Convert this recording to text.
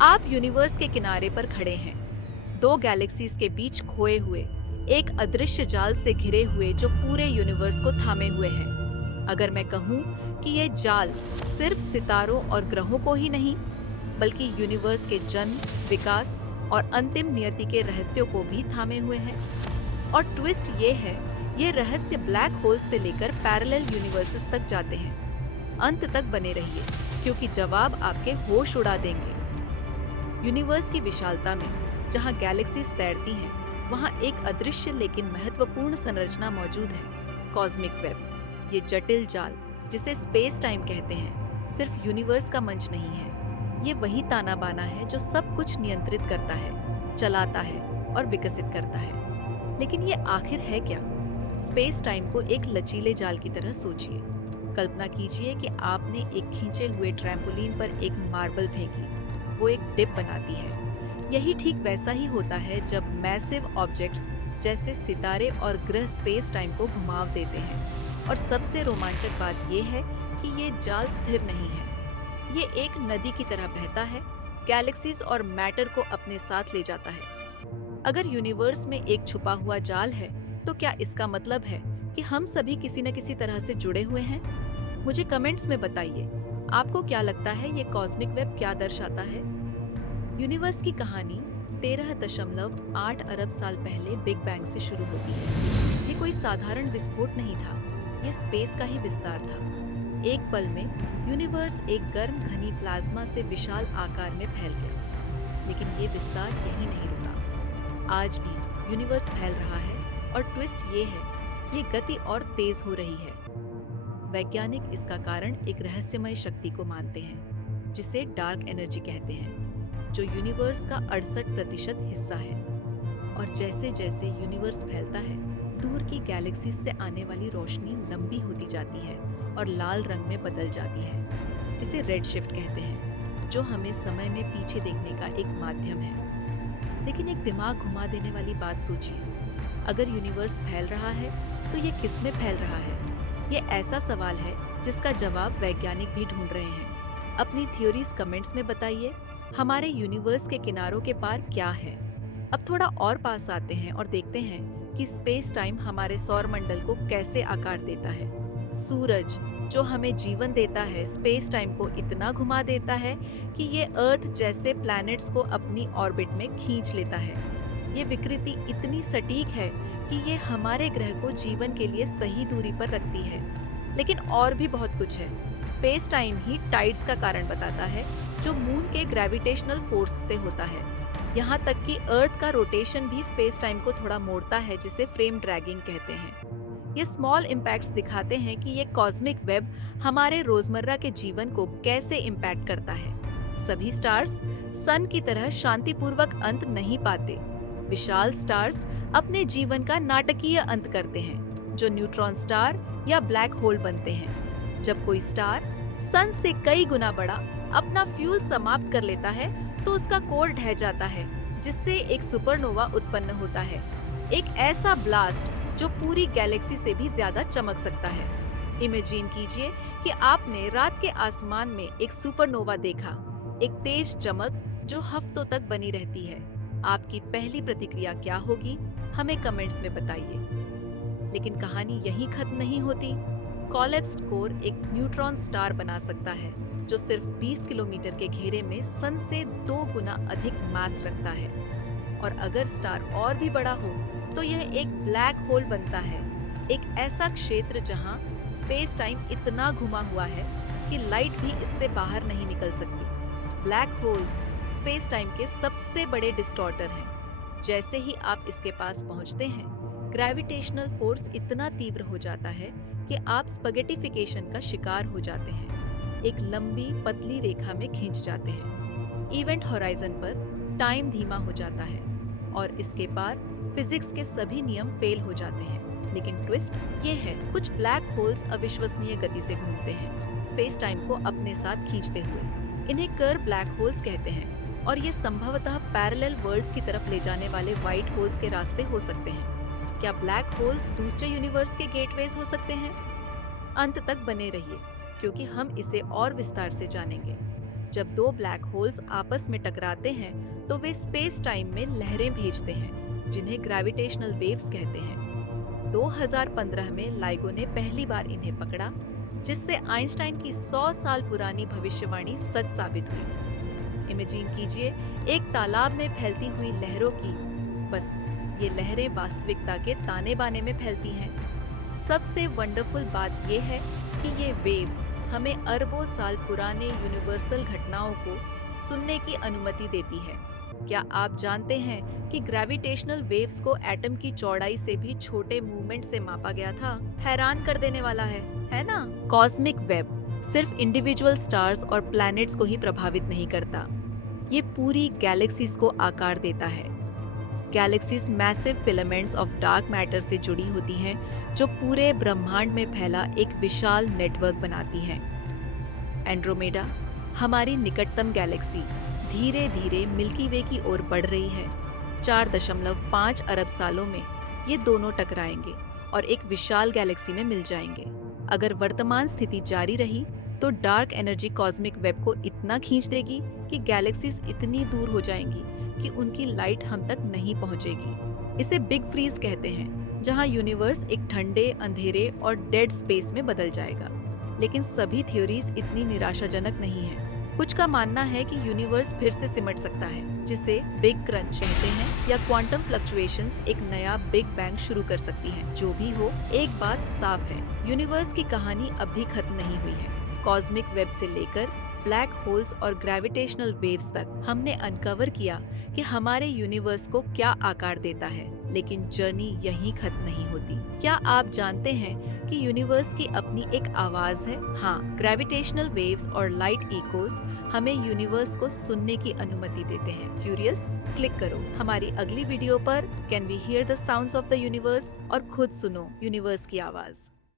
आप यूनिवर्स के किनारे पर खड़े हैं, दो गैलेक्सीज के बीच खोए हुए, एक अदृश्य जाल से घिरे हुए जो पूरे यूनिवर्स को थामे हुए है। अगर मैं कहूँ कि ये जाल सिर्फ सितारों और ग्रहों को ही नहीं, बल्कि यूनिवर्स के जन्म, विकास और अंतिम नियति के रहस्यों को भी थामे हुए है। और ट्विस्ट ये है, ये रहस्य ब्लैक होल्स से लेकर पैरेलल यूनिवर्सेस तक जाते हैं। अंत तक बने रहिए, क्योंकि जवाब आपके होश उड़ा देंगे। यूनिवर्स की विशालता में जहां गैलेक्सीज तैरती हैं, वहां एक अदृश्य लेकिन महत्वपूर्ण संरचना मौजूद है, कॉस्मिक वेब। ये जटिल जाल, जिसे स्पेस टाइम कहते हैं, सिर्फ यूनिवर्स का मंच नहीं है। ये वही ताना बाना है जो सब कुछ नियंत्रित करता है, चलाता है और विकसित करता है। लेकिन ये आखिर है क्या? स्पेस टाइम को एक लचीले जाल की तरह सोचिए। कल्पना कीजिए कि आपने एक खींचे हुए ट्रैम्पोलिन पर एक मार्बल फेंकी। वो एक डिप बनाती है। यही ठीक वैसा ही होता है जब मैसिव ऑब्जेक्ट्स जैसे सितारे और ग्रह स्पेस टाइम को घुमाव देते हैं। और सबसे रोमांचक बात यह है कि ये जाल स्थिर नहीं है। ये एक नदी की तरह बहता है, गैलेक्सीज और मैटर को अपने साथ ले जाता है। अगर यूनिवर्स में एक छुपा हुआ जाल है, तो क्या इसका मतलब है कि हम सभी किसी न किसी तरह से जुड़े हुए हैं? मुझे कमेंट्स में बताइए, आपको क्या लगता है ये कॉस्मिक वेब क्या दर्शाता है? यूनिवर्स की कहानी 13.8 अरब साल पहले बिग बैंग से शुरू होती है। ये कोई साधारण विस्फोट नहीं था, ये स्पेस का ही विस्तार था। एक पल में यूनिवर्स एक गर्म घनी प्लाज्मा से विशाल आकार में फैल गया। लेकिन ये विस्तार यहीं नहीं रुका। आज भी यूनिवर्स फैल रहा है और ट्विस्ट ये है, ये गति और तेज हो रही है। वैज्ञानिक इसका कारण एक रहस्यमय शक्ति को मानते हैं, जिसे डार्क एनर्जी कहते हैं, जो यूनिवर्स का 68% हिस्सा है। और जैसे जैसे यूनिवर्स फैलता है, दूर की गैलेक्सी से आने वाली रोशनी लंबी होती जाती है और लाल रंग में बदल जाती है। इसे रेड शिफ्ट कहते हैं, जो हमें समय में पीछे देखने का एक माध्यम है। लेकिन एक दिमाग घुमा देने वाली बात सोचिए, अगर यूनिवर्स फैल रहा है तो ये किस में फैल रहा है? ये ऐसा सवाल है जिसका जवाब वैज्ञानिक भी ढूंढ रहे हैं। अपनी थ्योरीज कमेंट्स में बताइए। हमारे यूनिवर्स के किनारों के पार क्या है? अब थोड़ा और पास आते हैं और देखते हैं कि स्पेस टाइम हमारे सौर मंडल को कैसे आकार देता है। सूरज, जो हमें जीवन देता है, स्पेस टाइम को इतना घुमा देता है कि ये अर्थ जैसे प्लैनेट्स को अपनी ऑर्बिट में खींच लेता है। ये विकृति इतनी सटीक है कि ये हमारे ग्रह को जीवन के लिए सही दूरी पर रखती है। लेकिन और भी बहुत कुछ है। स्पेस टाइम ही टाइड्स का कारण बताता है, जो मून के ग्रेविटेशनल फोर्स से होता है। यहाँ तक कि अर्थ का रोटेशन भी स्पेस टाइम को थोड़ा मोड़ता है, जिसे फ्रेम ड्रैगिंग कहते हैं। ये स्मॉल इम्पैक्ट्स दिखाते हैं कि ये कॉस्मिक वेब हमारे रोजमर्रा के जीवन को कैसे इम्पैक्ट करता है। सभी स्टार्स सन की तरह शांतिपूर्वक अंत नहीं पाते। विशाल स्टार्स अपने जीवन का नाटकीय अंत करते हैं, जो न्यूट्रॉन स्टार या ब्लैक होल बनते हैं। जब कोई स्टार सन से कई गुना बड़ा अपना फ्यूल समाप्त कर लेता है, तो उसका कोर ढह जाता है, जिससे एक सुपरनोवा उत्पन्न होता है। एक ऐसा ब्लास्ट जो पूरी गैलेक्सी से भी ज्यादा चमक सकता है। इमेजिन कीजिए कि आपने रात के आसमान में एक सुपरनोवा देखा, एक तेज चमक जो हफ्तों तक बनी रहती है। आपकी पहली प्रतिक्रिया क्या होगी? हमें कमेंट्स में बताइए। लेकिन कहानी यहीं खत्म नहीं होती। कोलैप्स्ड कोर एक न्यूट्रॉन स्टार बना सकता है, जो सिर्फ 20 किलोमीटर के घेरे में सन से 2 गुना अधिक मास रखता है। और अगर स्टार और भी बड़ा हो, तो यह एक ब्लैक होल बनता है, एक ऐसा क्षेत्र जहां स्पेस टाइम इतना घुमा हुआ है कि लाइट भी इससे बाहर नहीं निकल सकती। ब्लैक होल्स स्पेस टाइम के सबसे बड़े डिस्टॉर्टर हैं। जैसे ही आप इसके पास पहुंचते हैं, ग्रेविटेशनल फोर्स इतना तीव्र हो जाता है कि आप स्पगेटिफिकेशन का शिकार हो जाते हैं, एक लंबी पतली रेखा में खींच जाते हैं। इवेंट होराइजन पर टाइम धीमा हो जाता है और इसके पार फिजिक्स के सभी नियम फेल हो जाते हैं। लेकिन ट्विस्ट ये है, कुछ ब्लैक होल्स अविश्वसनीय गति से घूमते हैं, स्पेस टाइम को अपने साथ खींचते हुए। इन्हें कर्व ब्लैक होल्स कहते हैं, और ये संभवतः पैरेलल वर्ल्ड्स की तरफ ले जाने वाले व्हाइट होल्स के रास्ते हो सकते हैं। क्या ब्लैक होल्स दूसरे यूनिवर्स के गेटवेज हो सकते हैं? अंत तक बने रहिए, क्योंकि हम इसे और विस्तार से जानेंगे। जब दो ब्लैक होल्स आपस में टकराते हैं तो वे स्पेस टाइम में लहरें भेजते हैं, जिन्हें ग्रेविटेशनल वेव्स कहते हैं। 2015 में लाइगो ने पहली बार इन्हें पकड़ा, जिससे आइंस्टाइन की 100 साल पुरानी भविष्यवाणी सच साबित हुई। इमेजिन कीजिए एक तालाब में फैलती हुई लहरों की, बस ये लहरें वास्तविकता के ताने बाने में फैलती हैं। सबसे वंडरफुल बात यह है कि ये वेव्स हमें अरबों साल पुराने यूनिवर्सल घटनाओं को सुनने की अनुमति देती है। क्या आप जानते हैं कि ग्रेविटेशनल वेव्स को एटम की चौड़ाई से भी छोटे मूवमेंट से मापा गया था? हैरान कर देने वाला है ना? कॉस्मिक वेब सिर्फ इंडिविजुअल स्टार्स और प्लैनेट्स को ही प्रभावित नहीं करता, ये पूरी गैलेक्सीज को आकार देता है। Galaxies massive filaments of dark matter से जुड़ी होती हैं, जो पूरे ब्रह्मांड में फैला एक विशाल नेटवर्क बनाती हैं। एंड्रोमेडा, हमारी निकटतम गैलेक्सी, धीरे धीरे मिल्की वे की ओर बढ़ रही है। 4.5 अरब सालों में ये दोनों टकराएंगे और एक विशाल गैलेक्सी में मिल जाएंगे। अगर वर्तमान स्थिति जारी रही तो डार्क एनर्जी कॉस्मिक वेब को इतना खींच देगी कि गैलेक्सीज इतनी दूर हो जाएंगी कि उनकी लाइट हम तक नहीं पहुंचेगी। इसे बिग फ्रीज कहते हैं, जहां यूनिवर्स एक ठंडे, अंधेरे और डेड स्पेस में बदल जाएगा। लेकिन सभी थ्योरीज इतनी निराशाजनक नहीं हैं। कुछ का मानना है कि यूनिवर्स फिर से सिमट सकता है, जिसे बिग क्रंच कहते हैं, या क्वांटम फ्लक्चुएशंस एक नया बिग बैंग शुरू कर सकती हैं। जो भी हो, एक बात साफ है, यूनिवर्स की कहानी अब भी खत्म नहीं हुई है। कॉस्मिक वेब से लेकर ब्लैक होल्स और ग्रेविटेशनल वेव्स तक हमने अनकवर किया कि हमारे यूनिवर्स को क्या आकार देता है, लेकिन जर्नी यहीं खत्म नहीं होती। क्या आप जानते हैं कि यूनिवर्स की अपनी एक आवाज है? हाँ, ग्रेविटेशनल वेव्स और लाइट इकोस हमें यूनिवर्स को सुनने की अनुमति देते हैं। क्यूरियस? क्लिक करो हमारी अगली वीडियो पर can we hear the sounds of the universe और खुद सुनो यूनिवर्स की आवाज।